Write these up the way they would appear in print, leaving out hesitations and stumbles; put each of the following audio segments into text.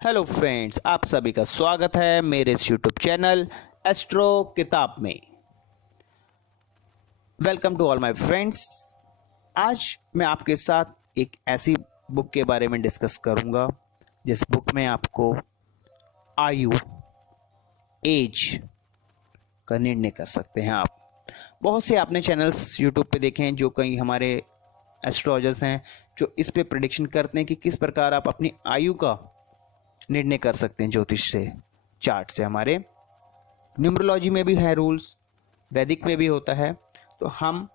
Hello friends, आप सभी का स्वागत है मेरे इस यूट्यूब चैनल एस्ट्रो किताब में। Welcome to all my friends. आज मैं आपके साथ एक ऐसी बुक के बारे में डिस्कस करूंगा जिस बुक में आपको आयु, एज का निर्णय कर सकते हैं आप। बहुत से आपने चैनल्स यूट्यूब पे देखे हैं जो कई हमारे एस्ट्रोलॉजर्स हैं जो इस पे प्रिडिक्शन करते हैं कि किस प्रकार आप अपनी आयु का निर्णय कर सकते हैं ज्योतिष से, चार्ट से। हमारे न्यूमरोलॉजी में भी है रूल्स, वैदिक में भी होता है। तो हम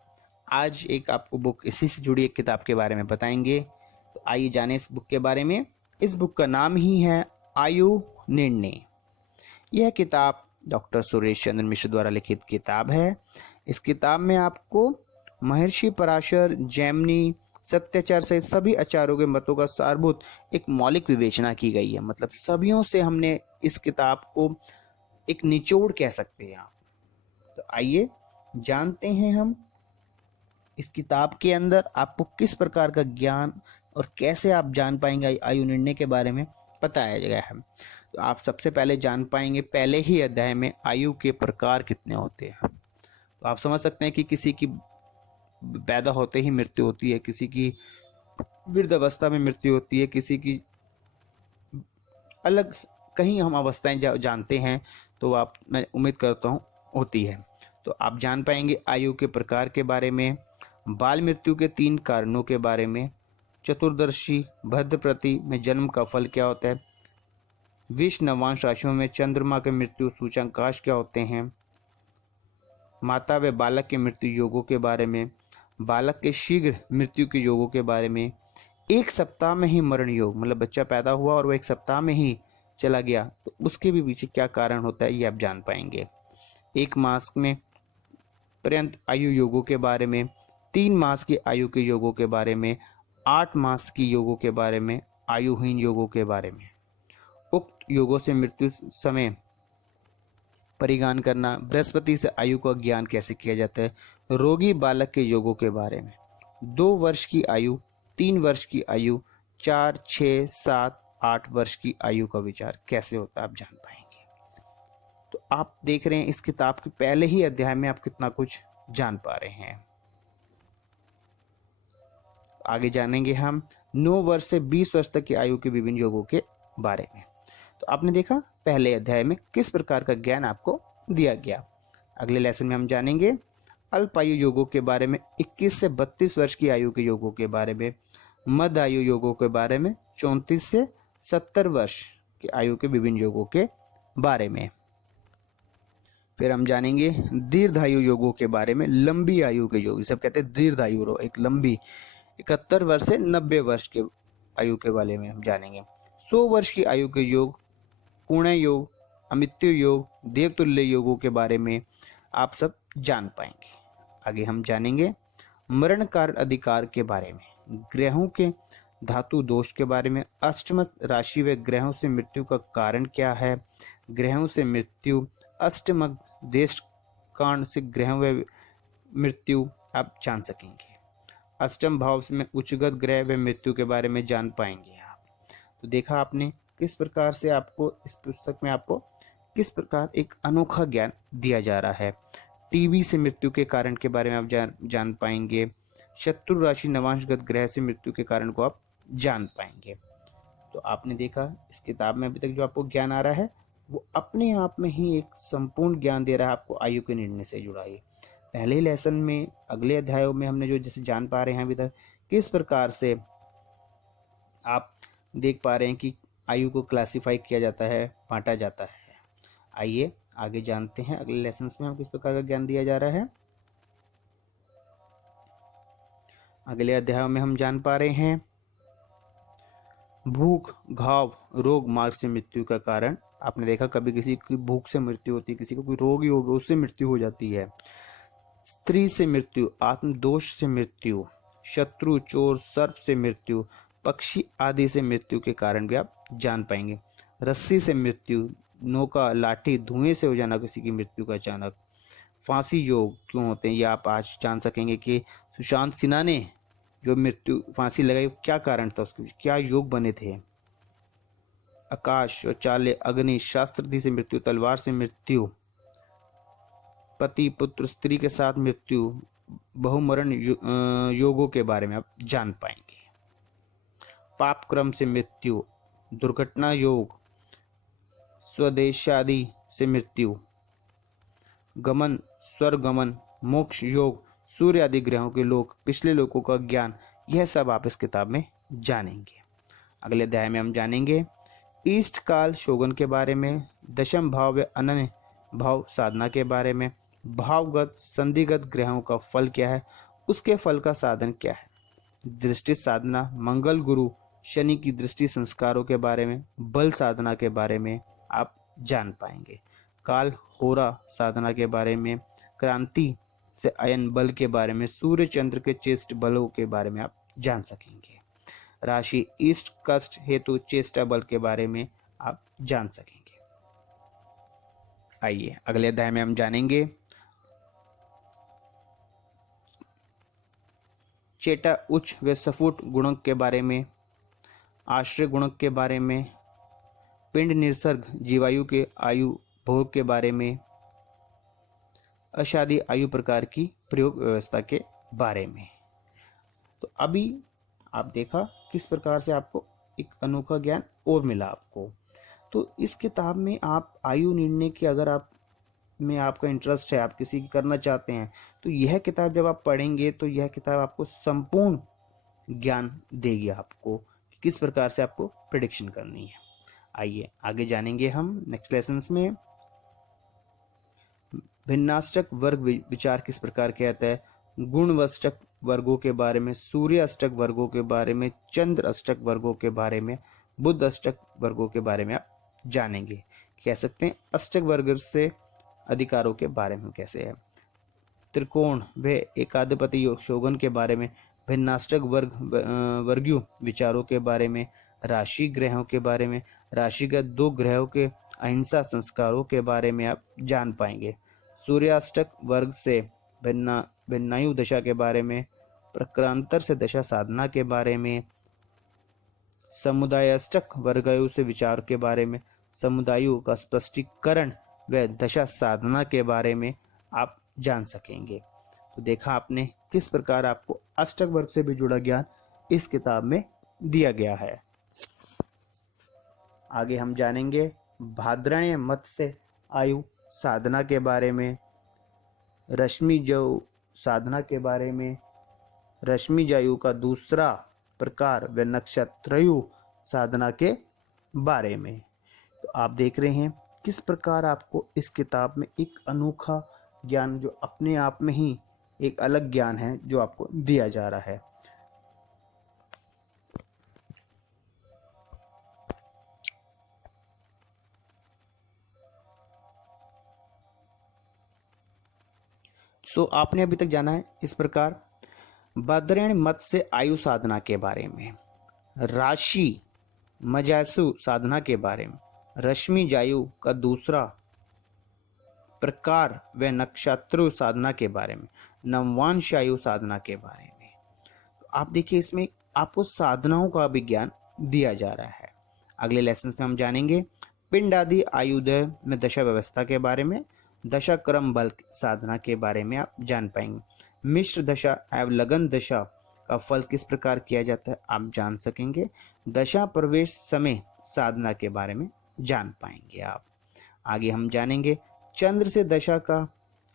आज एक आपको बुक, इसी से जुड़ी एक किताब के बारे में बताएंगे। तो आइए जाने इस बुक के बारे में। इस बुक का नाम ही है आयु निर्णय। यह किताब डॉक्टर सुरेश चंद्र मिश्र द्वारा लिखित किताब है। इस किताब में आपको महर्षि पराशर, जैमिनी, सत्याचार से सभी आचार्यों के मतों का सारभूत एक मौलिक विवेचना की गई है। मतलब सभियों से हमने इस किताब को एक निचोड़ कह सकते हैं आप। तो आइए जानते हैं हम इस किताब के अंदर आपको किस प्रकार का ज्ञान और कैसे आप जान पाएंगे आयु निर्णय के बारे में बताया गया है। तो आप सबसे पहले जान पाएंगे पहले ही अध्याय में आयु के प्रकार कितने होते हैं। तो आप समझ सकते हैं कि किसी की पैदा होते ही मृत्यु होती है, किसी की वृद्धावस्था में मृत्यु होती है, किसी की अलग कहीं हम अवस्थाएं जानते हैं। तो आप, मैं उम्मीद करता हूँ, होती है। तो आप जान पाएंगे आयु के प्रकार के बारे में, बाल मृत्यु के 3 कारणों के बारे में, चतुर्दशी भद्रप्रति में जन्म का फल क्या होता है, विष नवांश राशियों में चंद्रमा के मृत्यु सूचकांक क्या होते हैं, माता व बालक के मृत्यु योगों के बारे में, बालक के शीघ्र मृत्यु के योगों के बारे में, एक सप्ताह में ही मरण योग, मतलब बच्चा पैदा हुआ और वो एक सप्ताह में ही चला गया, तो उसके भी पीछे क्या कारण होता है ये आप जान पाएंगे। 1 मास में पर्यंत आयु योगों के बारे में, 3 मास की आयु के योगों के बारे में, 8 मास की योगों के बारे में, आयुहीन योगों के बारे में, उक्त योगों से मृत्यु समय परिगान करना, बृहस्पति से आयु का ज्ञान कैसे किया जाता है, रोगी बालक के योगों के बारे में, 2 वर्ष की आयु, 3 वर्ष की आयु, 4, 6, 7, 8 वर्ष की आयु का विचार कैसे होता है आप जान पाएंगे। तो आप देख रहे हैं इस किताब के पहले ही अध्याय में आप कितना कुछ जान पा रहे हैं। आगे जानेंगे हम 9 वर्ष से 20 वर्ष तक की आयु के विभिन्न योगों के बारे में। तो आपने देखा पहले अध्याय में किस प्रकार का ज्ञान आपको दिया गया। अगले लेसन में हम जानेंगे अल्प आयु योगों के बारे में, 21 से 32 वर्ष की आयु के योगों के बारे में, मध्य आयु योगों के बारे में, 34 से 70 वर्ष की आयु के विभिन्न योगों के बारे में। फिर हम जानेंगे दीर्घायु योगों के बारे में, लंबी आयु के योग, सब कहते हैं दीर्घायु, एक लंबी 71 वर्ष से 90 वर्ष के आयु के बारे में हम जानेंगे। 100 वर्ष की आयु के योग, पुण्य योग, अमृत्यु योग, देवतुल्य योगों के बारे में आप सब जान पाएंगे। आगे हम जानेंगे मरण कारण अधिकार के बारे में, ग्रहों के धातु दोष के बारे में, अष्टम राशि व ग्रहों से मृत्यु का कारण क्या है, ग्रहों से मृत्यु, अष्टम देश कांड से ग्रहों व मृत्यु आप जान सकेंगे। अष्टम भाव में उच्चगत ग्रह व मृत्यु के बारे में जान पाएंगे आप। तो देखा आपने किस प्रकार से आपको इस पुस्तक में आपको किस प्रकार एक अनोखा ज्ञान दिया जा रहा है। टीबी से मृत्यु के कारण के बारे में आप जान पाएंगे। शत्रु राशि नवांशगत ग्रह से मृत्यु के कारण को आप जान पाएंगे। तो आपने देखा इस किताब में अभी तक जो आपको ज्ञान आ रहा है वो अपने आप में ही एक संपूर्ण ज्ञान दे रहा है आपको आयु के निर्णय से जुड़ा है। पहले लेसन में, अगले अध्यायों में हमने जो जैसे जान पा रहे हैं अभी तक, किस प्रकार से आप देख पा रहे हैं कि आयु को क्लासिफाई किया जाता है, बांटा जाता है। आइए आगे जानते हैं अगले लेसन में हम किस प्रकार का ज्ञान दिया जा रहा है। अगले अध्याय में हम जान पा रहे हैं भूख, घाव, रोग मार्ग से मृत्यु का कारण। आपने देखा कभी किसी की भूख से मृत्यु होती है, किसी को कोई रोग ही होगा उससे मृत्यु हो जाती है। स्त्री से मृत्यु, आत्मदोष से मृत्यु, शत्रु, चोर, सर्प से मृत्यु, पक्षी आदि से मृत्यु के कारण भी आप जान पाएंगे। रस्सी से मृत्यु, नौका, लाठी, धुएं से हो जाना किसी की मृत्यु का अचानक, फांसी योग क्यों होते हैं ये आप आज जान सकेंगे कि सुशांत सिन्हा ने जो मृत्यु फांसी लगाई क्या कारण था, उसके क्या योग बने थे। आकाश, शौचालय, अग्नि, शास्त्रधि से मृत्यु, तलवार से मृत्यु, पति पुत्र स्त्री के साथ मृत्यु, बहुमरण योगों के बारे में आप जान पाएंगे। पाप क्रम से मृत्यु, दुर्घटना योग, स्वदेशादि से मृत्यु, गमन, स्वर्गमन, मोक्ष योग, सूर्य आदि ग्रहों के लोक, पिछले लोकों का ज्ञान, यह सब आप इस किताब में जानेंगे। अगले अध्याय में हम जानेंगे ईस्ट काल शोगन के बारे में, दशम भाव व अनन्य भाव साधना के बारे में, भावगत संधिगत ग्रहों का फल क्या है, उसके फल का साधन क्या है, दृष्टि साधना, मंगल गुरु शनि की दृष्टि संस्कारों के बारे में, बल साधना के बारे में आप जान पाएंगे। काल होरा साधना के बारे में, क्रांति से अयन बल के बारे में, सूर्य चंद्र के चेष्ट बलों के बारे में आप जान सकेंगे। राशि ईस्ट कष्ट हेतु चेष्टा बल के बारे में आप जान सकेंगे। आइए अगले अध्याय में हम जानेंगे चेटा उच्च व सफुट गुणक के बारे में, आश्रय गुणक के बारे में, पिंड निसर्ग जीवायु के आयु भोग के बारे में, अशादी आयु प्रकार की प्रयोग व्यवस्था के बारे में। तो अभी आप देखा किस प्रकार से आपको एक अनोखा ज्ञान और मिला आपको। तो इस किताब में आप आयु निर्णय की अगर आप में आपका इंटरेस्ट है, आप किसी की करना चाहते हैं, तो यह किताब जब आप पढ़ेंगे तो यह किताब आपको संपूर्ण ज्ञान देगी आपको किस प्रकार से आपको प्रेडिक्शन करनी है। आइए आगे जानेंगे हम नेक्स्ट लेसन में भिन्नाष्टक वर्ग विचार किस प्रकार कहता है, गुणवष्टक वर्गों के बारे में, सूर्य अष्टक वर्गों के बारे में, चंद्र अष्टक वर्गों के बारे में, बुध अष्टक वर्गों के बारे में आप जानेंगे। कह सकते हैं अष्टक वर्ग से अधिकारों के बारे में कैसे है, त्रिकोण व एकाधिपति शोगन के बारे में, भिन्नाष्टक वर्गीय विचारों के बारे में, राशि ग्रहों के बारे में, राशिगत दो ग्रहों के अहिंसा संस्कारों के बारे में आप जान पाएंगे। सूर्याष्टक वर्ग से भिन्नायु दशा के बारे में, प्रक्रांतर से दशा साधना के बारे में, समुदायाष्टक वर्गायु से विचार के बारे में, समुदायों का स्पष्टीकरण व दशा साधना के बारे में आप जान सकेंगे। तो देखा आपने किस प्रकार आपको अष्टक वर्ग से भी जुड़ा ज्ञान इस किताब में दिया गया है। आगे हम जानेंगे भाद्रायण मत से आयु साधना के बारे में, रश्मि जयु साधना के बारे में, रश्मि जयु का दूसरा प्रकार व नक्षत्रयु साधना के बारे में। तो आप देख रहे हैं किस प्रकार आपको इस किताब में एक अनोखा ज्ञान जो अपने आप में ही एक अलग ज्ञान है जो आपको दिया जा रहा है। सो आपने अभी तक जाना है इस प्रकार भाद्रायण मत से आयु साधना के बारे में, राशि मजासु साधना के बारे में, रश्मि जायु का दूसरा प्रकार व नक्षत्र साधना के बारे में, नववांश आयु साधना के बारे में। तो आप देखिए इसमें आपको साधनाओं का भी ज्ञान दिया जा रहा है। अगले लेसन में हम जानेंगे पिंड आदि आयुधय में दशा व्यवस्था के बारे में, दशा क्रम बल साधना के बारे में आप जान पाएंगे। मिश्र दशा एवं लगन दशा का फल किस प्रकार किया जाता है आप जान सकेंगे। दशा प्रवेश समय साधना के बारे में जान पाएंगे आप। आगे हम जानेंगे चंद्र से दशा का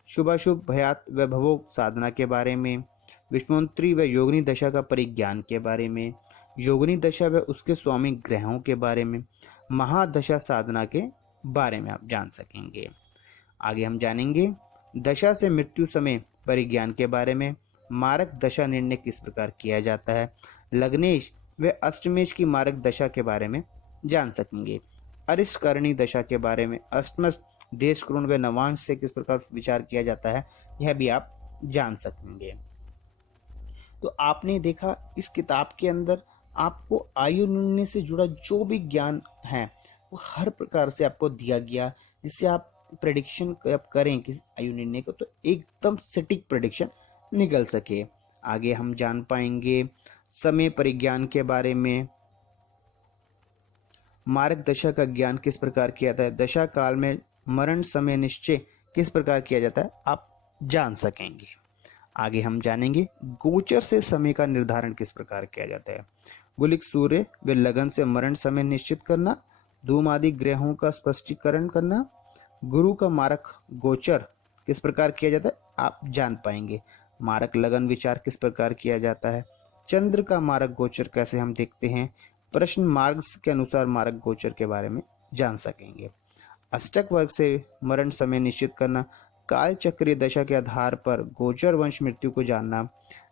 शुभाशुभ भयात व भवोग साधना के बारे में, विष्णुत्री व योगिनी दशा का परिज्ञान के बारे में, योगिनी दशा व उसके स्वामी ग्रहों के बारे में, महादशा साधना के बारे में आप जान सकेंगे। आगे हम जानेंगे दशा से मृत्यु समय परिज्ञान के बारे में, मारक दशा निर्णय किस प्रकार किया जाता है, लग्नेश व अष्टमेश की मारक दशा के बारे में जान सकेंगे, अरिष्टकरणी दशा के बारे में, अष्टमश देश क्रोण व नवांश से किस प्रकार विचार किया जाता है यह भी आप जान सकेंगे। तो आपने देखा इस किताब के अंदर आपको आयु निर्णय से जुड़ा जो भी ज्ञान है वो हर प्रकार से आपको दिया गया, जिससे आप प्रेडिक्शन करें किस आयु निर्णय को तो एकदम सटीक प्रेडिक्शन निकल सके। आगे हम जान पाएंगे समय परिज्ञान के बारे में, मार्ग दशा का ज्ञान किस प्रकार किया जाता है, दशा काल में मरण समय निश्चय किस प्रकार किया जाता है, आप जान सकेंगे। आगे हम जानेंगे गोचर से समय का निर्धारण किस प्रकार किया जाता है। गुलिक सूर्य व लगन से मरण समय निश्चित करना, धूम आदि ग्रहों का स्पष्टीकरण करना, गुरु का मारक गोचर किस प्रकार किया जाता है, आप जान पाएंगे। मारक लगन विचार किस प्रकार किया जाता है, चंद्र का मारक गोचर कैसे हम देखते हैं, प्रश्न मार्ग के अनुसार मारक गोचर के बारे में जान सकेंगे। अष्टक वर्ग से मरण समय निश्चित करना, काल चक्रीय दशा के आधार पर गोचर वंश मृत्यु को जानना,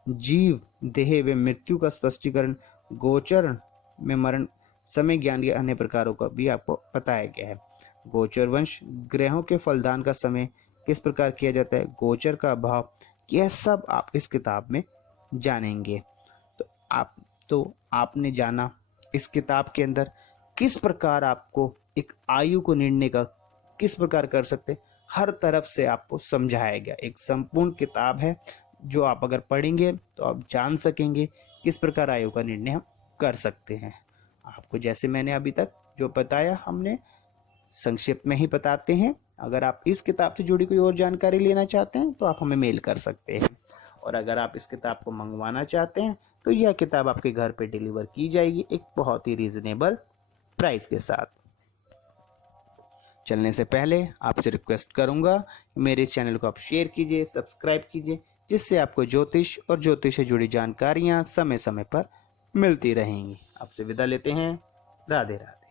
जीव देह व मृत्यु का स्पष्टीकरण, गोचर में मरण समय ज्ञान के अन्य प्रकारों का भी आपको बताया गया है। गोचर वंश ग्रहों के फलदान का समय किस प्रकार किया जाता है, गोचर का अभाव, यह सब आप इस किताब में जानेंगे। तो आपने जाना इस किताब के अंदर किस प्रकार आपको एक आयु को निर्णय का किस प्रकार कर सकते हैं, हर तरफ से आपको समझाया गया। एक संपूर्ण किताब है जो आप अगर पढ़ेंगे तो आप जान सकेंगे किस प्रकार आयु का निर्णय हम कर सकते हैं। आपको जैसे मैंने अभी तक जो बताया हमने संक्षिप्त में ही बताते हैं। अगर आप इस किताब से जुड़ी कोई और जानकारी लेना चाहते हैं तो आप हमें मेल कर सकते हैं, और अगर आप इस किताब को मंगवाना चाहते हैं तो यह किताब आपके घर पे डिलीवर की जाएगी एक बहुत ही रीजनेबल प्राइस के साथ। चलने से पहले आपसे रिक्वेस्ट करूंगा मेरे इस चैनल को आप शेयर कीजिए, सब्सक्राइब कीजिए, जिससे आपको ज्योतिष और ज्योतिष से जुड़ी जानकारियां समय समय पर मिलती रहेंगी। आपसे विदा लेते हैं। राधे राधे।